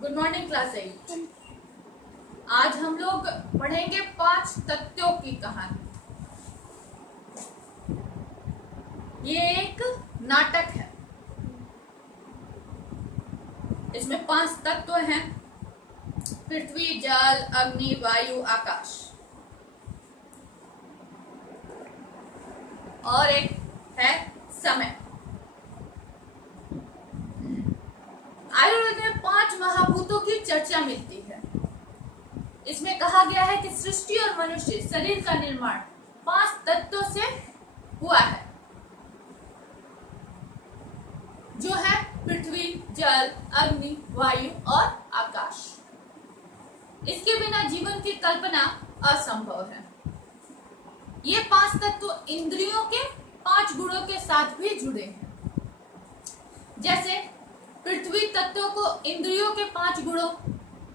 Good morning class 8। आज हम लोग पढ़ेंगे 5 तत्वों की कहानी। ये एक नाटक है। इसमें 5 तत्व हैं: पृथ्वी, जल, अग्नि, वायु, आकाश। और एक है समय। आयुर्वेद में 5 महाभूतों की चर्चा मिलती है। इसमें कहा गया है कि सृष्टि और मनुष्य शरीर का निर्माण 5 तत्वों से हुआ है, जो है पृथ्वी, जल, अग्नि, वायु और आकाश। इसके बिना जीवन की कल्पना असंभव है। ये 5 तत्व इंद्रियों के 5 गुणों के साथ भी जुड़े हैं। जैसे पृथ्वी तत्व को इंद्रियों के 5 गुणों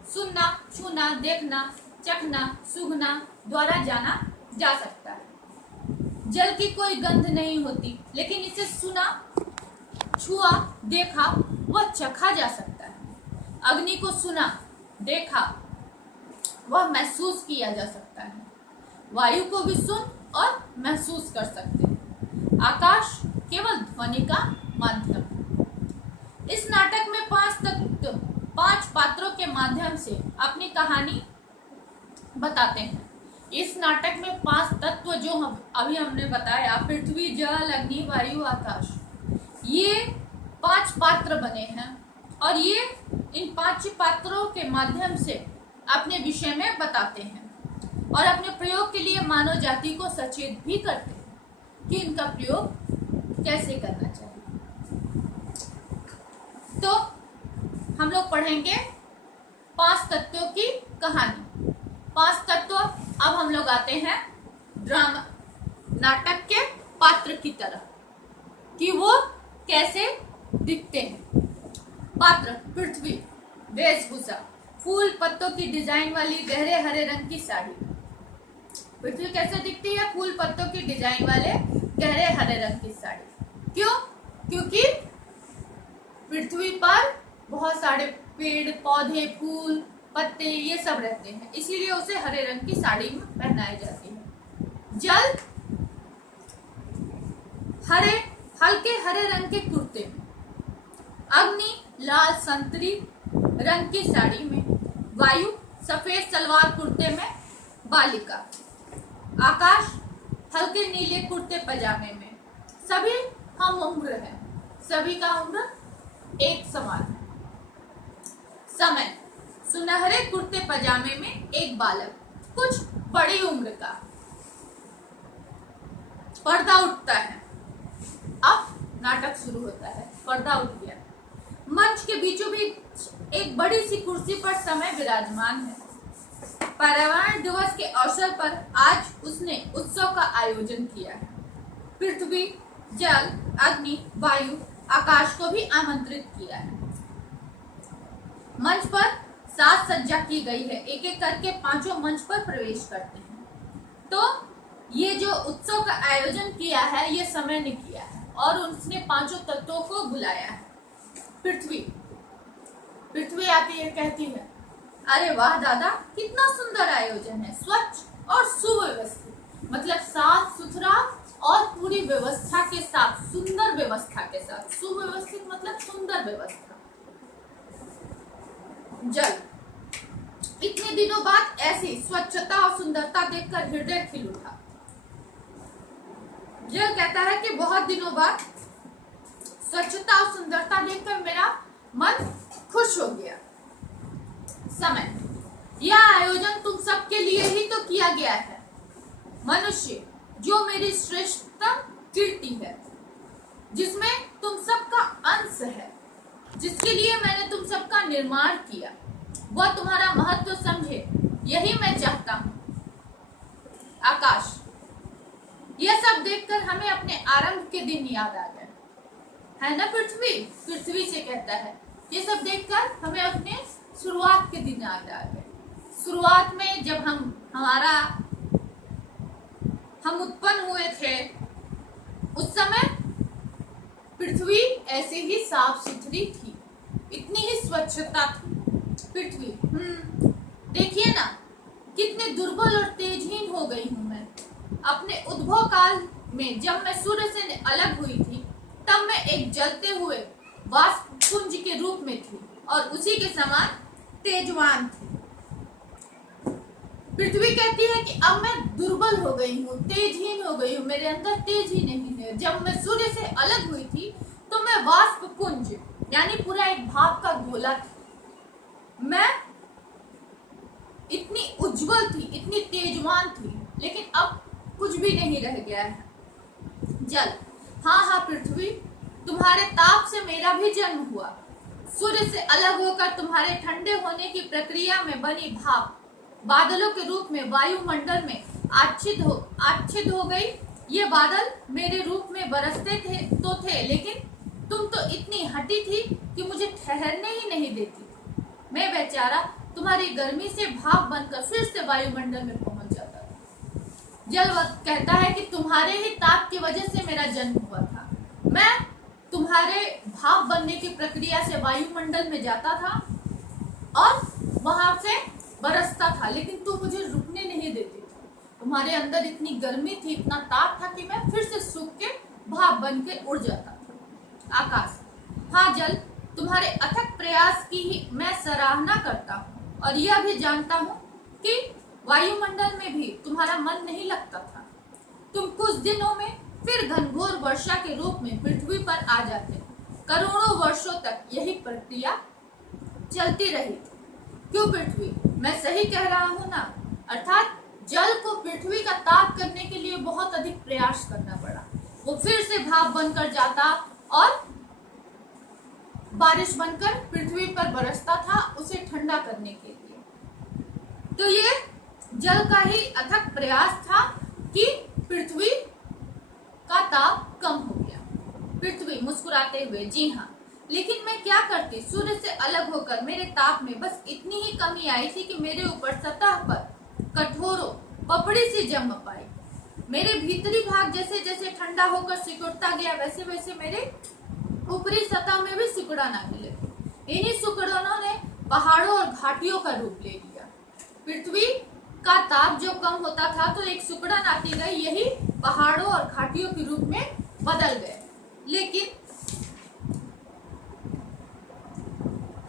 सुनना, छूना, देखना, चखना, सूंघना द्वारा जाना जा सकता है। जल की कोई गंध नहीं होती, लेकिन इसे सुना, छुआ, देखा व चखा जा सकता है। अग्नि को सुना, देखा वह महसूस किया जा सकता है। वायु को भी सुन और महसूस कर सकते हैं। आकाश केवल ध्वनि का माध्यम है। इस नाटक में 5 तत्व 5 पात्रों के माध्यम से अपनी कहानी बताते हैं। इस नाटक में 5 तत्व जो हमने बताया, पृथ्वी, जल, अग्नि, वायु, आकाश, ये 5 पात्र बने हैं और ये इन 5 पात्रों के माध्यम से अपने विषय में बताते हैं और अपने प्रयोग के लिए मानव जाति को सचेत भी करते हैं कि इनका प्रयोग कैसे करना चाहिए। तो हम लोग पढ़ेंगे 5 तत्वों की कहानी। 5 तत्व। अब हम लोग आते हैं ड्रामा, नाटक के पात्र की तरह कि वो कैसे दिखते हैं। पात्र: पृथ्वी, वेशभूषा, फूल पत्तों की डिजाइन वाली गहरे हरे रंग की साड़ी। पृथ्वी कैसे दिखती है? फूल पत्तों की डिजाइन वाले गहरे हरे रंग की साड़ी। क्यों? क्योंकि पृथ्वी पर बहुत सारे पेड़ पौधे, फूल, पत्ते ये सब रहते हैं, इसीलिए उसे हरे रंग की साड़ी में पहनाई जाती है। जल हल्के हरे रंग के कुर्ते में। अग्नि लाल संतरी रंग की साड़ी में। वायु सफेद सलवार कुर्ते में बालिका। आकाश हल्के नीले कुर्ते पजामे में। सभी हम उम्र हैं, सभी का उम्र एक समान है। समय: सुनहरे कुर्ते पजामे में एक बालक, कुछ बड़ी उम्र का। पर्दा उठता है। अब नाटक शुरू होता है। पर्दा उठ गया। मंच के बीचों बीच एक बड़ी सी कुर्सी पर समय विराजमान है। पर्यावरण दिवस के अवसर पर आज उसने उत्सव का आयोजन किया है। पृथ्वी, जल, अग्नि, वायु, आकाश को भी आमंत्रित किया है। मंच पर साज सज्जा की गई है। एक एक करके 5 मंच पर प्रवेश करते हैं। तो ये जो उत्सव का आयोजन किया है, ये समय ने किया है और उसने 5 तत्वों को बुलाया है। पृथ्वी आती है, कहती है, अरे वाह दादा, कितना सुंदर आयोजन है, स्वच्छ और सुव्यवस्थित। मतलब साफ सुथरा और पूरी व्यवस्था के साथ, सुंदर व्यवस्था के साथ। सुव्यवस्थित मतलब सुंदर व्यवस्था। जल: इतने दिनों बाद ऐसी स्वच्छता और सुंदरता देखकर हृदय खिल उठा। जल कहता है कि बहुत दिनों बाद स्वच्छता और सुंदरता देखकर मेरा मन खुश हो गया। समय: यह आयोजन तुम सबके लिए ही तो किया गया है। मनुष्य, जो मेरी श्रेष्ठतम कीर्ति है, जिसमें तुम सबका अंश है, जिसके लिए मैंने तुम सबका निर्माण किया, वह तुम्हारा महत्व समझे, यही मैं चाहता हूं। आकाश: यह सब देखकर हमें अपने आरंभ के दिन याद आ गए, है ना पृथ्वी से कहता है, ये सब देखकर हमें अपने शुरुआत के दिन याद आ गए। शुरुआत में जब हम उत्पन्न हुए थे, उस समय पृथ्वी ऐसे ही साफ सुथरी थी, इतनी ही स्वच्छता थी। पृथ्वी, देखिए ना कितने दुर्बल और तेजहीन हो गई हूँ मैं। अपने उद्भव काल में जब मैं सूर्य से अलग हुई थी, तब मैं एक जलते हुए वाष्प पुंज के रूप में थी और उसी के समान तेजवान थी। पृथ्वी कहती है कि अब मैं दुर्बल हो गई हूँ, तेजहीन हो गई हूँ, मेरे अंदर तेज ही नहीं है। जब मैं सूर्य से अलग हुई थी तो मैं वाष्प पुंज यानी पूरा एक भाप का गोला थी। मैं इतनी उज्जवल थी, इतनी तेजवान थी, लेकिन अब कुछ भी नहीं रह गया है। जल, हाँ पृथ्वी, तुम्हारे ताप से मेरा भी जन्म हुआ। सूर्य से अलग होकर तुम्हारे ठंडे होने की प्रक्रिया में बनी भाप बादलों के रूप में वायुमंडल में आच्छिद हो गई। ये बादल मेरे रूप में बरसते थे, लेकिन तुम तो इतनी हठी थी कि मुझे ठहरने ही नहीं देती। मैं बेचारा तुम्हारी गर्मी से भाप बनकर फिर से वायुमंडल में पहुंच जाता था। जल कहता है कि तुम्हारे ही ताप की वजह से मेरा जन्म हुआ था। मैं तुम्हारे भाप बनने की प्रक्रिया से वायुमंडल में जाता था और वहां से बरसता था, लेकिन तुम मुझे रुकने नहीं देती थी। तुम्हारे अंदर इतनी गर्मी थी, इतना ताप था कि मैं फिर से सूख के भाप बन के उड़ जाता था। आकाश, हाँ जल, तुम्हारे अथक प्रयास की ही मैं सराहना करता हूँ और यह भी जानता हूँ कि वायुमंडल में भी तुम्हारा मन नहीं लगता था। तुम कुछ दिनों में फिर घनघोर वर्षा के रूप में पृथ्वी पर आ जाते। करोड़ों वर्षों तक यही प्रक्रिया चलती रही। क्यों पृथ्वी, मैं सही कह रहा हूँ ना? अर्थात जल को पृथ्वी का ताप करने के लिए बहुत अधिक प्रयास करना पड़ा। वो फिर से भाप बनकर जाता और बारिश बनकर पृथ्वी पर बरसता था उसे ठंडा करने के लिए। तो ये जल का ही अथक प्रयास था कि पृथ्वी का ताप कम हो गया। पृथ्वी मुस्कुराते हुए, जी हाँ, लेकिन मैं क्या करती? सूर्य से अलग होकर मेरे ताप में बस इतनी ही कमी आई थी कि मेरे ऊपर सतह पर कठोरों पपड़ी सी जम पाई। मेरे भीतरी भाग जैसे जैसे ठंडा होकर सिकुड़ता गया, वैसे वैसे मेरे ऊपरी सतह में भी सिकुड़न आने लगी। इन्हीं सिकुड़नों ने पहाड़ों और घाटियों का रूप ले लिया। पृथ्वी का ताप जो कम होता था तो एक सिकुड़न आती गई, यही पहाड़ों और घाटियों के रूप में बदल गए। लेकिन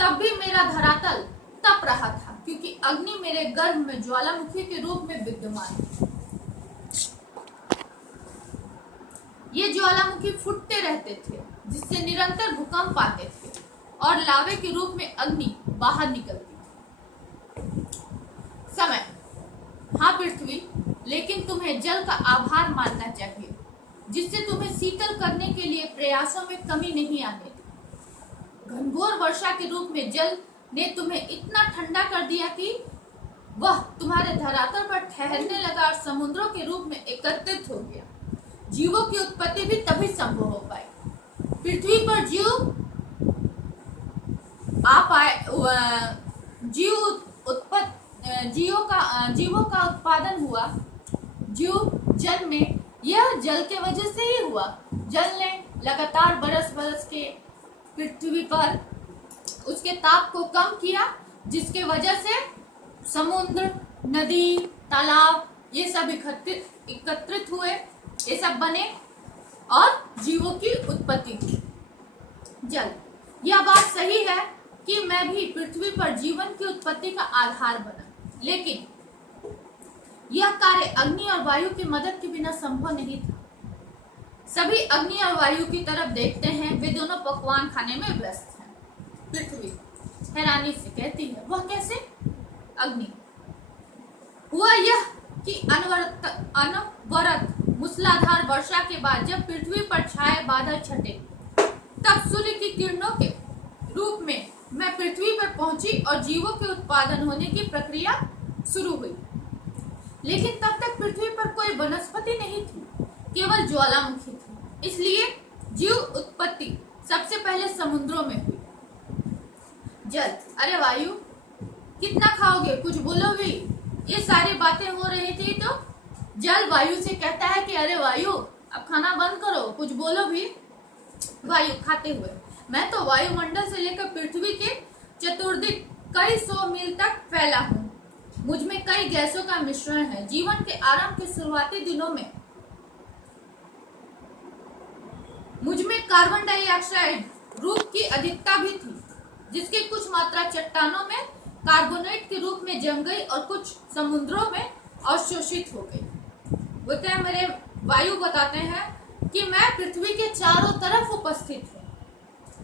तब भी मेरा धरातल तप रहा था, क्योंकि अग्नि मेरे गर्भ में ज्वालामुखी के रूप में विद्यमान थी। ये ज्वालामुखी फूटते रहते थे, जिससे निरंतर भूकंप आते थे और लावे के रूप में अग्नि बाहर निकलती थी। समय, हाँ पृथ्वी, लेकिन तुम्हें जल का आभार मानना चाहिए, जिससे तुम्हें शीतल करने के लिए प्रयासों में कमी नहीं आने दी। घनघोर वर्षा के रूप में जल ने तुम्हें इतना ठंडा कर दिया कि वह तुम्हारे धरातल पर ठहरने लगा और समुद्रों के रूप में एकत्रित हो गया। जीवों की उत्पत्ति भी तभी संभव हो पाई। पृथ्वी पर जीवों का उत्पादन हुआ। जीव जन्म में यह जल के वजह से ही हुआ। जल ने लगातार बरस बरस के पृथ्वी पर उसके ताप को कम किया, जिसके वजह से समुद्र, नदी, तालाब ये सब एकत्रित हुए, ये सब बने और जीवों की उत्पत्ति हुई। जल, यह बात सही है कि मैं भी पृथ्वी पर जीवन की उत्पत्ति का आधार बना, लेकिन यह कार्य अग्नि और वायु की मदद के बिना संभव नहीं था। सभी अग्नि और वायु की तरफ देखते हैं, वे दोनों पकवान खाने में व्यस्त हैं। पृथ्वी हैरानी से कहती है, वह कैसे? अग्नि, हुआ यह कि अनवरत मूसलाधार वर्षा के बाद जब पृथ्वी पर छाए बादल छटे, तब सूर्य की किरणों के रूप में मैं पृथ्वी पर पहुंची और जीवों के उत्पादन होने की प्रक्रिया शुरू हुई। लेकिन तब तक पृथ्वी पर कोई वनस्पति नहीं थी, केवल ज्वालामुखी थी। इसलिए जीव उत्पत्ति सबसे पहले समुद्रों में हुई। जल, अरे वायु, कितना खाओगे? कुछ बोलो भी। ये सारी बातें हो रही थी तो जल वायु से कहता है कि अरे वायु, अब खाना बंद करो, कुछ बोलो भी। वायु खाते हुए, मैं तो वायुमंडल से लेकर पृथ्वी के चतुर्दिक कई सौ मील तक फैला हूँ। मुझ में कई गैसों का मिश्रण है। जीवन के आरंभ के शुरुआती दिनों में मुझ में कार्बन डाइऑक्साइड रूप की अधिकता भी थी, जिसकी कुछ मात्रा चट्टानों में कार्बोनेट के रूप में जम गई और कुछ समुद्रों में अवशोषित हो गई। बोलते हैं मेरे वायु बताते हैं कि मैं पृथ्वी के चारों तरफ उपस्थित हूँ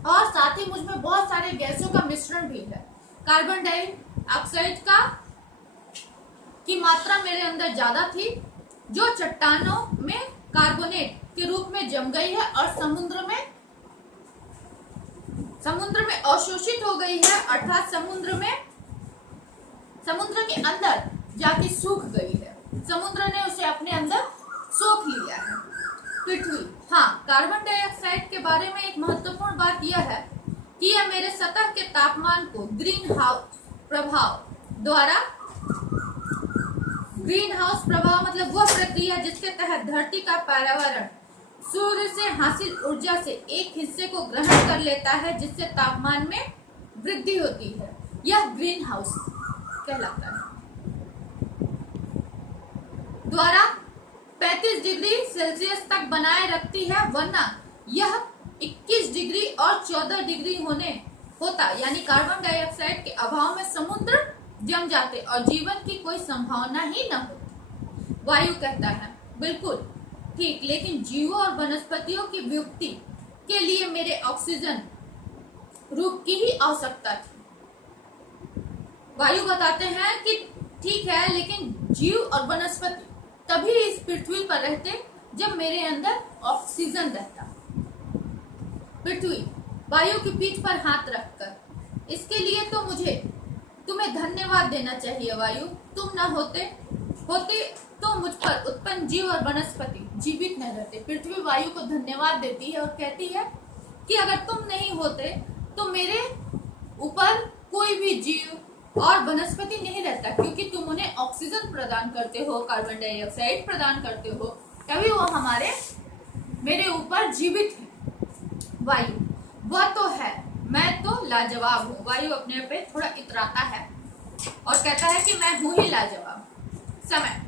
और साथ ही मुझ में बहुत सारे गैसों का मिश्रण भी है। कार्बन डाइऑक्साइड की मात्रा मेरे अंदर ज्यादा थी, जो चट्टानों में कार्बोनेट के रूप में जम गई है और समुद्र में अवशोषित हो गई है, अर्थात समुद्र के अंदर जाके सूख गई है। समुद्र ने उसे अपने अंदर सोख लिया है। पृथ्वी, हाँ, कार्बन डाइऑक्साइड के बारे में एक महत्वपूर्ण बात यह है कि यह मेरे सतह के तापमान को ग्रीन हाउस प्रभाव मतलब वह प्रक्रिया जिसके तहत धरती का पर्यावरण सूर्य से हासिल ऊर्जा से एक हिस्से को ग्रहण कर लेता है, जिससे तापमान में वृद्धि होती है। यह ग्रीन हाउस कहलाता है। द्वारा 35 डिग्री सेल्सियस तक बनाए रखती है, वरना यह 21 डिग्री और 14 डिग्री होता, यानी कार्बन डाइऑक्साइड के अभाव में समुद्र जम जाते और जीवन की कोई संभावना ही न होती। वायु कहता है, बिल्कुल ठीक, लेकिन जीवों और वनस्पतियों की वियुक्ति के लिए मेरे ऑक्सीजन रूप की ही आवश्यकता थी। वायु बताते हैं कि ठीक है, लेकिन जीव और वनस्पति तभी इस पृथ्वी पर रहते जब मेरे अंदर ऑक्सीजन रहता। पृथ्वी, वायु की पीठ पर हाथ रखकर, इसके लिए तो मुझे तुम्हें धन्यवाद देना चाहिए वायु। तुम न होते तो मुझ पर उत्पन्न जीव और वनस्पति जीवित न रहते। पृथ्वी वायु को धन्यवाद देती है और कहती है कि अगर तुम नहीं होते तो मेरे ऊपर कोई भी जीव और वनस्पति नहीं रहता, क्योंकि तुम उन्हें ऑक्सीजन प्रदान करते हो, कार्बन डाइऑक्साइड प्रदान करते हो, तभी वो मेरे ऊपर जीवित है। वायु, वह तो है, मैं तो लाजवाब हूँ। वायु अपने पे थोड़ा इतराता है और कहता है कि मैं हूँ ही लाजवाब। समय,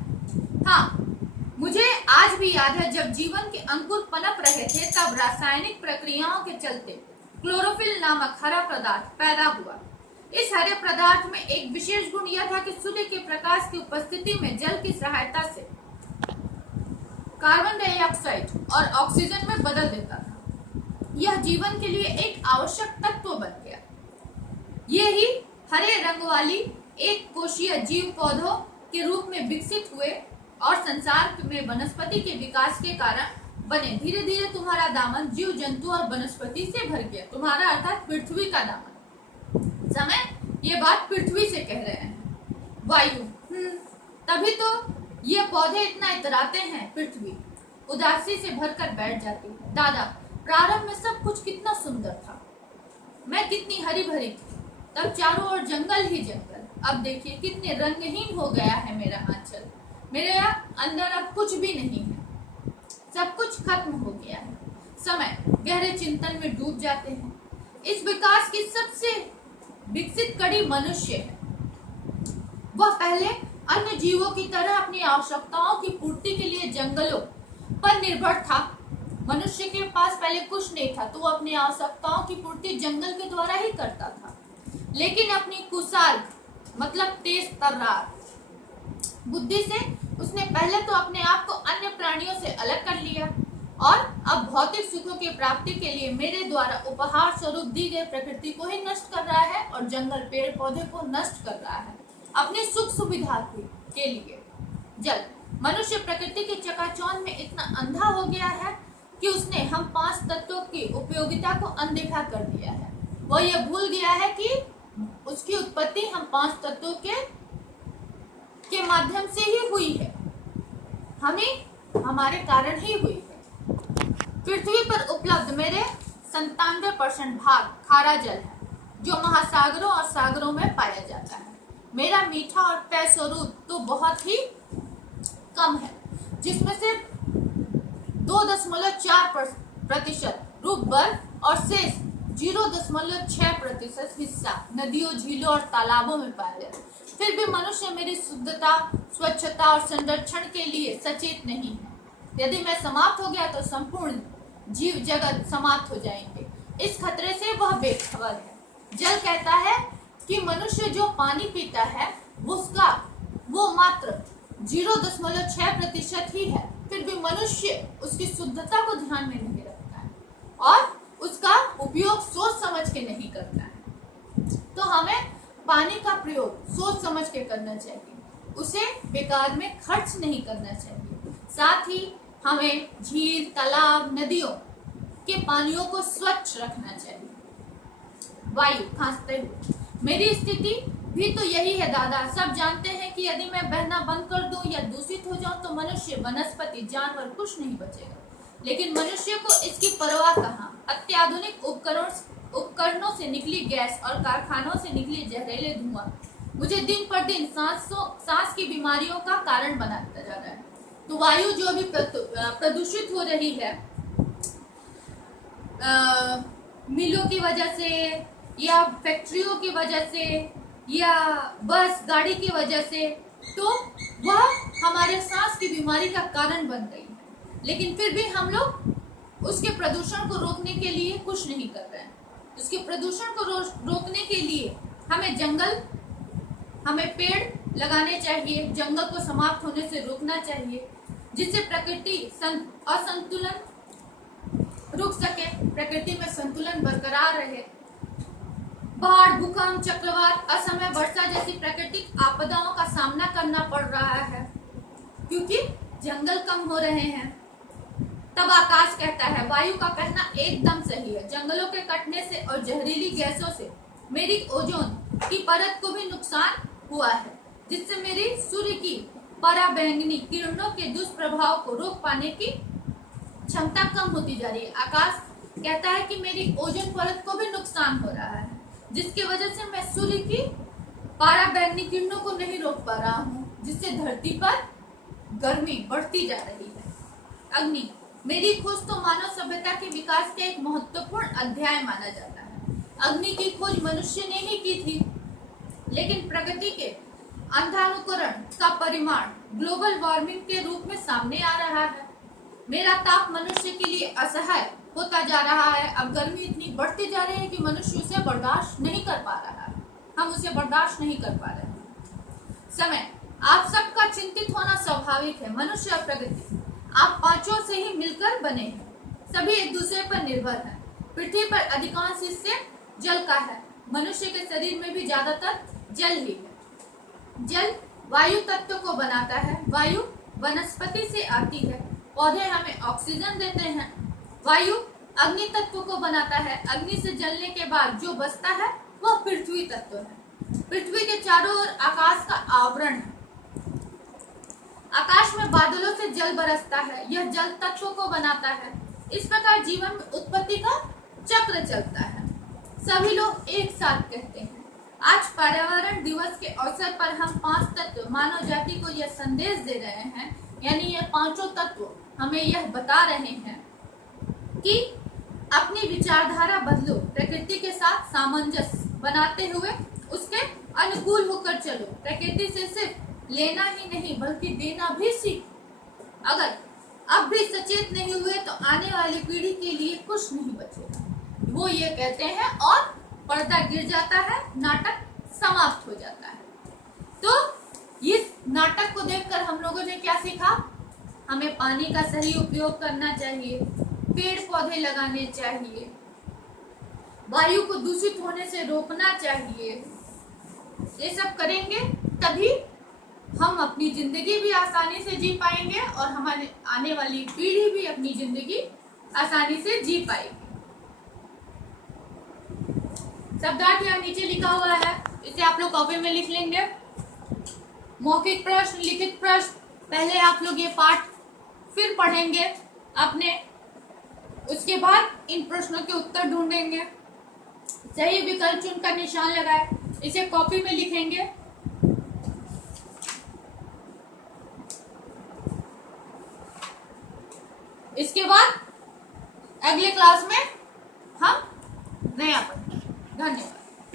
हाँ, मुझे आज भी याद है जब जीवन के अंकुर पनप रहे थे, तब रासायनिक प्रक्रियाओं के चलते क्लोरोफिल नामक हरा पदार्थ पैदा हुआ। इस हरे पदार्थ में एक विशेष गुण यह था कि सूर्य के प्रकाश की उपस्थिति में जल की सहायता से कार्बन डाइऑक्साइड और ऑक्सीजन में बदल देता था। यह जीवन के लिए एक आवश्यक तत्व बन गया। ये ही हरे रंग वाली एक कोशीय जीव पौधों के रूप में विकसित हुए और संसार में वनस्पति के विकास के कारण बने। धीरे धीरे तुम्हारा दामन जीव जंतु और वनस्पति से भर गया। तुम्हारा अर्थात पृथ्वी का दामन। समय, ये बात पृथ्वी से कह रहे हैं। वायु, तभी तो ये पौधे इतना इतराते हैं। पृथ्वी उदासी से भरकर बैठ जाती है। दादा, प्रारंभ में सब कुछ कितना सुंदर था, मैं कितनी हरी भरी थी, तब चारों ओर जंगल ही जंगल। अब देखिए कितने रंगहीन हो गया है मेरा आंचल। मेरे अंदर अब कुछ भी नहीं है, सब कुछ खत्म हो गया है। समय, गहरे चिंतन में डूब जाते हैं। इस विकास की सबसे विकसित कड़ी मनुष्य है। वह पहले अन्य जीवों की तरह अपनी आवश्यकताओं की पूर्ति के लिए जंगलों पर निर्भर था। मनुष्य के पास पहले कुछ नहीं था, तो वो अपनी आवश्यकताओं की पूर्ति जंगल के द्वारा ही करता था। लेकिन अपनी कुशाल मतलब तेज तर्रार बुद्धि से उसने पहले तो अपने आप को अन्य प्राणियों से अलग कर लिया और अब भौतिक सुखों की प्राप्ति के लिए मेरे द्वारा उपहार स्वरूप दी गई प्रकृति को ही नष्ट कर रहा है और जंगल पेड़ पौधे को नष्ट कर रहा है अपनी सुख सुविधा के लिए। जल, मनुष्य प्रकृति की चकाचौंध में इतना अंधा हो गया है कि उसने हम 5 तत्वों की उपयोगिता को अनदेखा कर दिया है। वो ये भूल गया है कि उसकी उत्पत्ति हम 5 तत्वों के माध्यम से ही हुई है, हमारे कारण ही हुई है। पृथ्वी पर उपलब्ध मेरे 97% भाग खारा जल है, जो महासागरों और सागरों में पाया जाता है। मेरा मीठा और पेय स्वरूप तो बहुत ही कम है, जिसमें से 2.4% रूप बर्फ और शेष 0.6% हिस्सा नदियों, झीलों और तालाबों में पाया जाता है। फिर भी मनुष्य मेरी शुद्धता, स्वच्छता और संरक्षण के लिए सचेत नहीं है। यदि मैं समाप्त हो गया तो संपूर्ण जीव जगत समाप्त हो जाएंगे। इस खतरे से वह बेखबर है। जल कहता है कि मनुष्य जो पानी पीता है वो मात्र 0.6% ही है। फिर भी मनुष्य उसकी शुद्धता को ध्यान में नहीं रखता है और उसका उपयोग सोच समझ के नहीं करता है। तो हमें पानी का प्रयोग सोच समझ के करना चाहिए, उसे बेकार में खर्च नहीं करना चाहिए। साथ ही हमें झील, तालाब, नदियों के पानियों को स्वच्छ रखना चाहिए। वायु, खांसते हुए, मेरी स्थिति भी तो यही है दादा। सब जानते हैं कि यदि मैं बहना बंद कर दूं या दूषित हो जाऊं तो मनुष्य, वनस्पति, जानवर कुछ नहीं बचेगा। लेकिन मनुष्य को इसकी परवाह कहाँ। अत्याधुनिक उपकरणों से निकली गैस और कारखानों से निकली जहरीले धुआं मुझे दिन पर दिन सांस की बीमारियों का कारण बनाता जा रहा है। तो वायु जो अभी प्रदूषित हो रही है मिलों की वजह से या फैक्ट्रियों की वजह से या बस गाड़ी की वजह से, तो वह हमारे सांस की बीमारी का कारण बन गई है। लेकिन फिर भी हम लोग उसके प्रदूषण को रोकने के लिए कुछ नहीं कर रहे हैं। उसके प्रदूषण को रोकने के लिए हमें पेड़ लगाने चाहिए, जंगल को समाप्त होने से रोकना चाहिए, जिससे प्रकृति असंतुलन रुक सके, प्रकृति में संतुलन बरकरार रहे। बाढ़, भूकंप, चक्रवात, असमय वर्षा जैसी प्राकृतिक आपदाओं का सामना करना पड़ रहा है क्योंकि जंगल कम हो रहे हैं। तब आकाश कहता है, वायु का कहना एकदम सही है। जंगलों के कटने से और जहरीली गैसों से मेरी ओजोन की परत को भी नुकसान हुआ है, जिससे मेरी सूर्य की पराबैंगनी किरणों के दुष्प्रभाव को रोक पाने की क्षमता कम होती जा रही है। आकाश कहता है कि मेरी ओजोन परत को भी नुकसान हो रहा है, जिसकी वजह से मैं सूर्य की पराबैंगनी किरणों को नहीं रोक पा रहा हूँ, जिससे धरती पर गर्मी बढ़ती जा रही है। अग्नि, मेरी खोज तो मानव सभ्यता के विकास का एक महत्वपूर्ण अध्याय माना जाता है। अग्नि की खोज मनुष्य ने ही की थी, लेकिन प्रकृति के अंधानुकरण का परिमाण ग्लोबल वार्मिंग के रूप में सामने आ रहा है। मेरा ताप मनुष्य के लिए असह्य होता जा रहा है। अब गर्मी इतनी बढ़ती जा रही है कि मनुष्य उसे बर्दाश्त नहीं कर पा रहा है। हम उसे बर्दाश्त नहीं कर पा रहे हैं। समय, आप सबका चिंतित होना स्वाभाविक है। मनुष्य और प्रकृति आप पांचों से ही मिलकर बने हैं। सभी एक दूसरे पर निर्भर हैं। पृथ्वी पर अधिकांश हिस्से जल का है। मनुष्य के शरीर में भी ज्यादातर जल ही है। जल वायु तत्व को बनाता है। वायु वनस्पति से आती है। पौधे हमें ऑक्सीजन देते हैं। वायु अग्नि तत्व को बनाता है। अग्नि से जलने के बाद जो बचता है वह पृथ्वी तत्व है। पृथ्वी के चारों ओर आकाश का आवरण है। आकाश में बादलों से जल बरसता है। यह जल तत्व को बनाता है। इस प्रकार जीवन में उत्पत्ति का चक्र चलता है। सभी लोग एक साथ कहते हैं। आज पर्यावरण दिवस के अवसर पर हम 5 तत्व मानव जाति को यह संदेश दे रहे हैं, यानी ये पांचों तत्व हमें यह बता रहे हैं कि अपनी विचारधारा बदलो, प्रकृति के साथ सामंजस्य बनाते हुए उसके अनुकूल होकर चलो। प्रकृति से सिर्फ लेना ही नहीं बल्कि देना भी सीखो। अगर अब भी सचेत नहीं हुए तो आने वाली पीढ़ी के लिए कुछ नहीं बचेगा। वो ये कहते हैं और पर्दा गिर जाता है, नाटक समाप्त हो जाता है। तो इस नाटक को देखकर हम लोगों ने क्या सीखा? हमें पानी का सही उपयोग करना चाहिए, पेड़ पौधे लगाने चाहिए, वायु को दूषित होने से रोकना चाहिए। ये सब करेंगे तभी हम अपनी जिंदगी भी आसानी से जी पाएंगे और हमारे आने वाली पीढ़ी भी अपनी जिंदगी आसानी से जी पाएगी। शब्दार्थ यहाँ नीचे लिखा हुआ है, इसे आप लोग कॉपी में लिख लेंगे। मौखिक प्रश्न, लिखित प्रश्न, पहले आप लोग ये पाठ फिर पढ़ेंगे अपने, उसके बाद इन प्रश्नों के उत्तर ढूंढेंगे। सही विकल्प चुनकर निशान लगाए, इसे कॉपी में लिखेंगे। इसके बाद अगले क्लास में हम नया पढ़ेंगे। धन्यवाद।